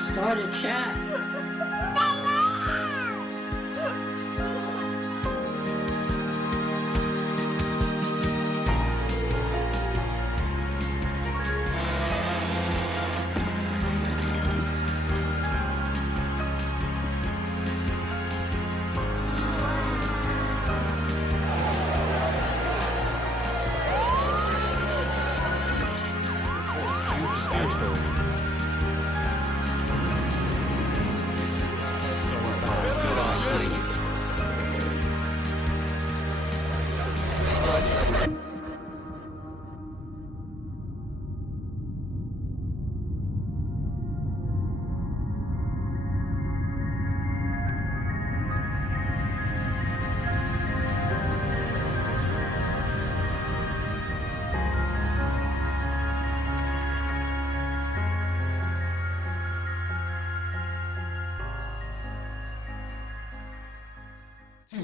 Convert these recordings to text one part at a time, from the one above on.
Start a chat.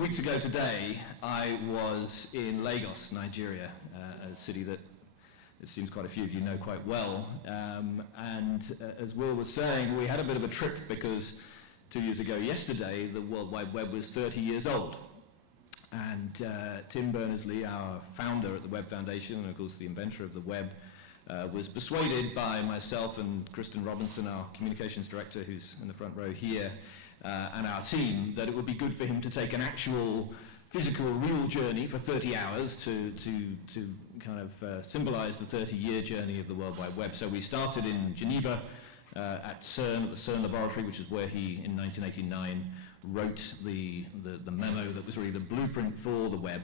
Weeks ago today, I was in Lagos, Nigeria, a city that it seems quite a few of you know quite well. As Will was saying, we had a bit of a trip because 2 years ago yesterday, the World Wide Web was 30 years old. And Tim Berners-Lee, our founder at the Web Foundation, and of course the inventor of the web, was persuaded by myself and Kristen Robinson, our communications director, who's in the front row here, and our team, that it would be good for him to take an actual physical, real journey for 30 hours to kind of symbolize the 30-year journey of the World Wide Web. So we started in Geneva at CERN, at the CERN laboratory, which is where he, in 1989, wrote the memo that was really the blueprint for the web.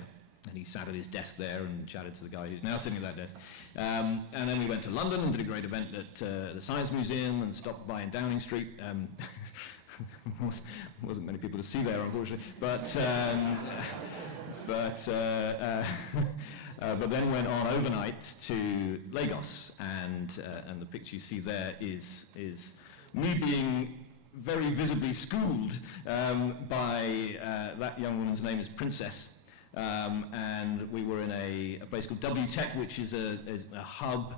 And he sat at his desk there and chatted to the guy who's now sitting at that desk. And then we went to London and did a great event at the Science Museum and stopped by in Downing Street. Wasn't many people to see there, unfortunately. But then went on overnight to Lagos, and the picture you see there is me being very visibly schooled by that young woman's name is Princess. And we were in a place called WTech, which is a hub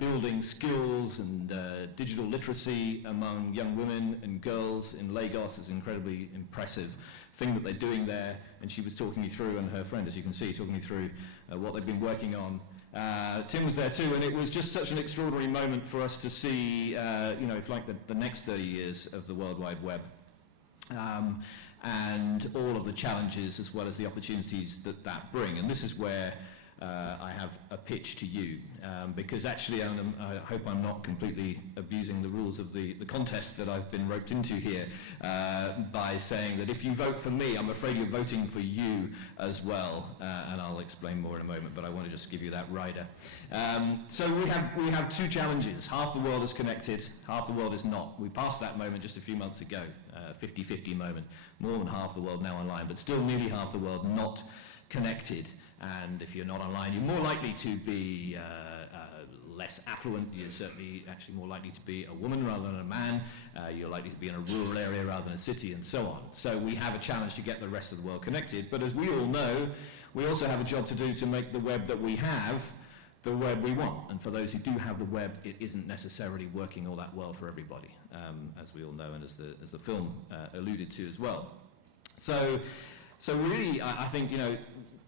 building skills and digital literacy among young women and girls in Lagos. Is an incredibly impressive thing that they're doing there. And she was talking me through, and her friend, as you can see, talking me through what they've been working on. Tim was there too, and it was just such an extraordinary moment for us to see, if like the next 30 years of the World Wide Web. And all of the challenges as well as the opportunities that bring. And this is where I have a pitch to you, because actually I hope I'm not completely abusing the rules of the contest that I've been roped into here by saying that if you vote for me, I'm afraid you're voting for you as well, and I'll explain more in a moment, but I want to just give you that rider. So we have two challenges. Half the world is connected, half the world is not. We passed that moment just a few months ago, 50-50 moment. More than half the world now online, but still nearly half the world not connected. And if you're not online, you're more likely to be less affluent. You're certainly actually more likely to be a woman rather than a man. You're likely to be in a rural area rather than a city, and so on. So we have a challenge to get the rest of the world connected. But as we all know, we also have a job to do to make the web that we have the web we want. And for those who do have the web, it isn't necessarily working all that well for everybody, as we all know, and as the film alluded to as well. So really, I think,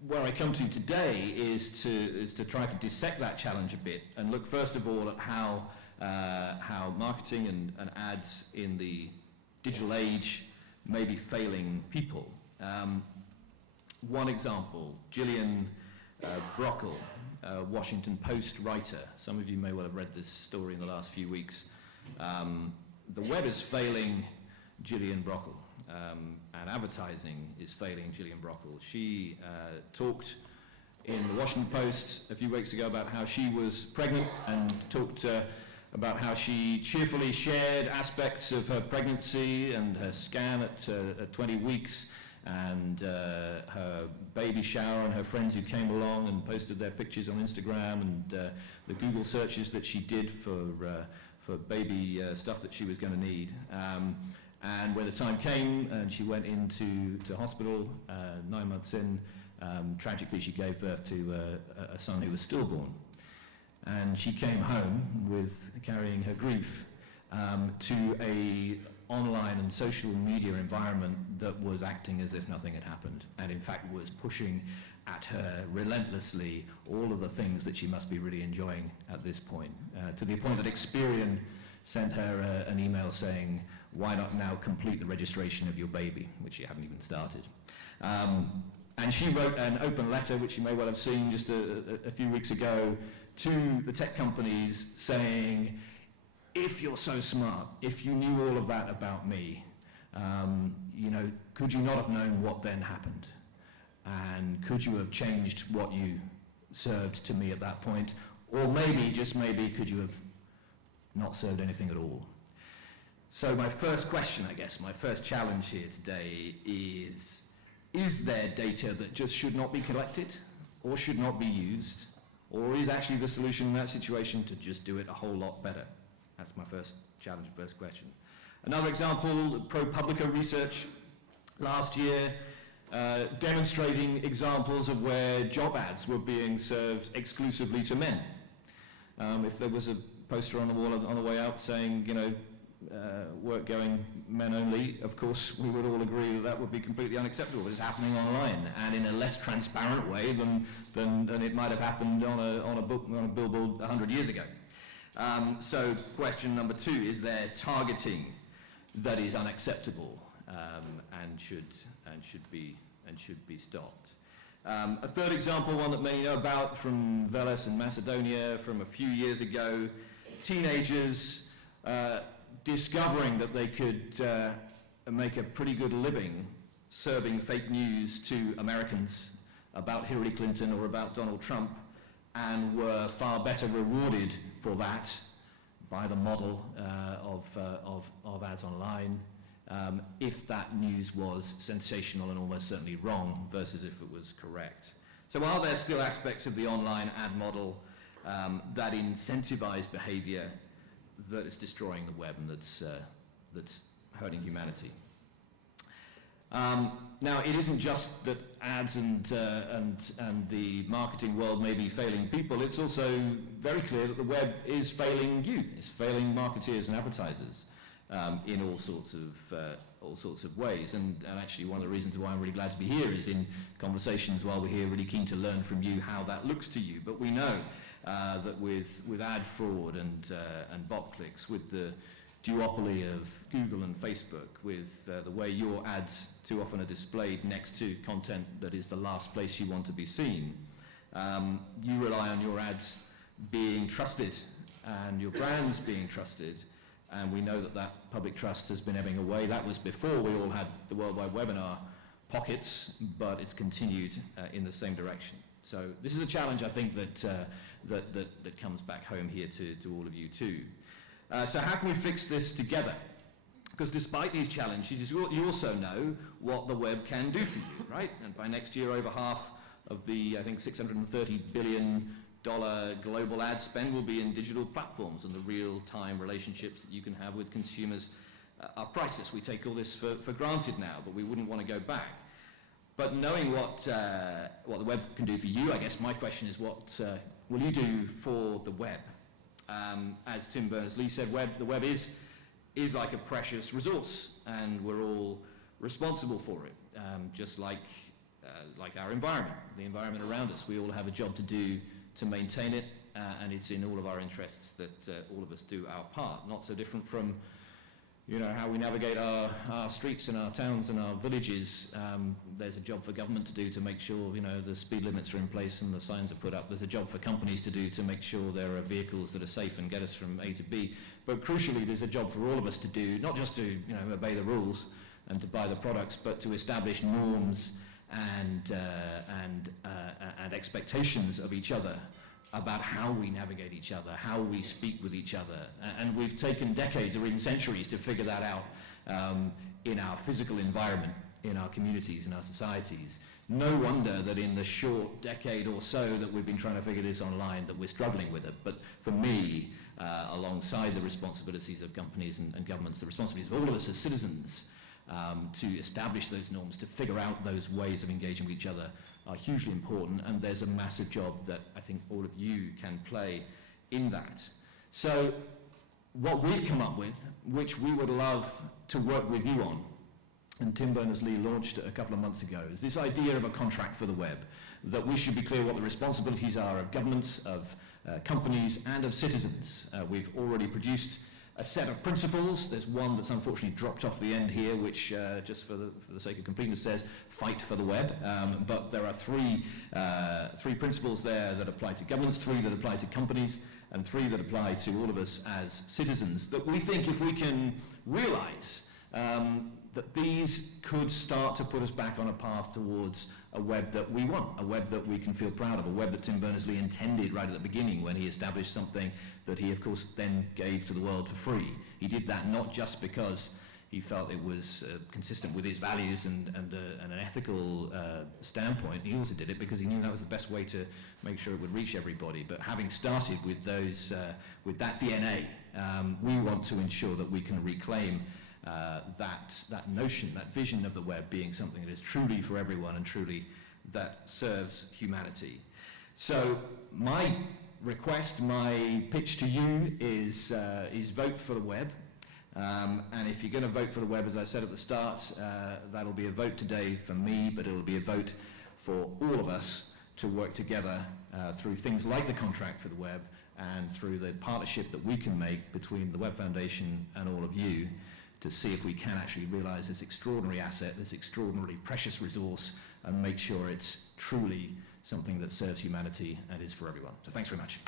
where I come to today is to try to dissect that challenge a bit and look first of all at how marketing and ads in the digital age may be failing people. One example, Gillian Brockle, Washington Post writer. Some of you may well have read this story in the last few weeks. The web is failing Gillian Brockle. And advertising is failing Gillian Brockle. She talked in the Washington Post a few weeks ago about how she was pregnant, and talked about how she cheerfully shared aspects of her pregnancy and her scan at 20 weeks, and her baby shower, and her friends who came along and posted their pictures on Instagram, and the Google searches that she did for baby stuff that she was going to need. And when the time came and she went into hospital, 9 months in, tragically she gave birth to a son who was stillborn. And she came home carrying her grief to a online and social media environment that was acting as if nothing had happened, and in fact was pushing at her relentlessly all of the things that she must be really enjoying at this point, to the point that Experian sent her an email saying, why not now complete the registration of your baby, which she hadn't even started. And she wrote an open letter, which you may well have seen just a few weeks ago, to the tech companies saying, if you're so smart, if you knew all of that about me, could you not have known what then happened? And could you have changed what you served to me at that point? Or maybe, just maybe, could you have not served anything at all? So my first question, I guess, my first challenge here today is there data that just should not be collected or should not be used? Or is actually the solution in that situation to just do it a whole lot better? That's my first challenge, first question. Another example, ProPublica research last year demonstrating examples of where job ads were being served exclusively to men. If there was a poster on the wall on the way out saying, work going men only, of course we would all agree that would be completely unacceptable. It's happening online and in a less transparent way than it might have happened on a billboard 100 years ago. So question number 2, is there targeting that is unacceptable and should be stopped? A third example, one that many know about from Veles in Macedonia from a few years ago, teenagers discovering that they could make a pretty good living serving fake news to Americans about Hillary Clinton or about Donald Trump, and were far better rewarded for that by the model of ads online if that news was sensational and almost certainly wrong versus if it was correct. So are there still aspects of the online ad model that incentivize behavior that is destroying the web and that's hurting humanity? Now, it isn't just that ads and the marketing world may be failing people. It's also very clear that the web is failing you. It's failing marketeers and advertisers in all sorts of ways. And actually, one of the reasons why I'm really glad to be here is in conversations while we're here, really keen to learn from you how that looks to you. But we know that with ad fraud and bot clicks, with the duopoly of Google and Facebook, with the way your ads too often are displayed next to content that is the last place you want to be seen, you rely on your ads being trusted and your brands being trusted, and we know that public trust has been ebbing away. That was before we all had the World Wide Web in our pockets, but it's continued in the same direction. So this is a challenge, I think, that comes back home here to all of you too. So how can we fix this together? Because despite these challenges, you also know what the web can do for you, right? And by next year, over half of the, I think, $630 billion global ad spend will be in digital platforms, and the real-time relationships that you can have with consumers are priceless. We take all this for granted now, but we wouldn't want to go back. But knowing what the web can do for you, I guess my question is, what will you do for the web? As Tim Berners-Lee said, the web is like a precious resource, and we're all responsible for it, just like our environment, the environment around us. We all have a job to do to maintain it, and it's in all of our interests that all of us do our part. Not so different from how we navigate our streets and our towns and our villages. There's a job for government to do to make sure the speed limits are in place and the signs are put up. There's a job for companies to do to make sure there are vehicles that are safe and get us from A to B. But crucially, there's a job for all of us to do, not just to obey the rules and to buy the products, but to establish norms and expectations of each other about how we navigate each other, how we speak with each other. And we've taken decades or even centuries to figure that out in our physical environment, in our communities, in our societies. No wonder that in the short decade or so that we've been trying to figure this online that we're struggling with it. But for me, alongside the responsibilities of companies and governments, the responsibilities of all of us as citizens to establish those norms, to figure out those ways of engaging with each other are hugely important, and there's a massive job that I think all of you can play in that. So what we've come up with, which we would love to work with you on, and Tim Berners-Lee launched it a couple of months ago, is this idea of a contract for the web, that we should be clear what the responsibilities are of governments, of companies, and of citizens. We've already produced a set of principles. There's one that's unfortunately dropped off the end here, which just for the sake of completeness says fight for the web. But there are three principles there that apply to governments, 3 that apply to companies, and 3 that apply to all of us as citizens, that we think if we can realize that these could start to put us back on a path towards a web that we want, a web that we can feel proud of, a web that Tim Berners-Lee intended right at the beginning when he established something that he, of course, then gave to the world for free. He did that not just because he felt it was consistent with his values and an ethical standpoint. He also did it because he knew that was the best way to make sure it would reach everybody. But having started with those, with that DNA, we want to ensure that we can reclaim that notion, that vision of the web being something that is truly for everyone and truly that serves humanity. So my request, my pitch to you is vote for the web. And if you're going to vote for the web, as I said at the start, that'll be a vote today for me, but it'll be a vote for all of us to work together through things like the contract for the web and through the partnership that we can make between the Web Foundation and all of you to see if we can actually realize this extraordinary asset, this extraordinarily precious resource, and make sure it's truly something that serves humanity and is for everyone. So thanks very much.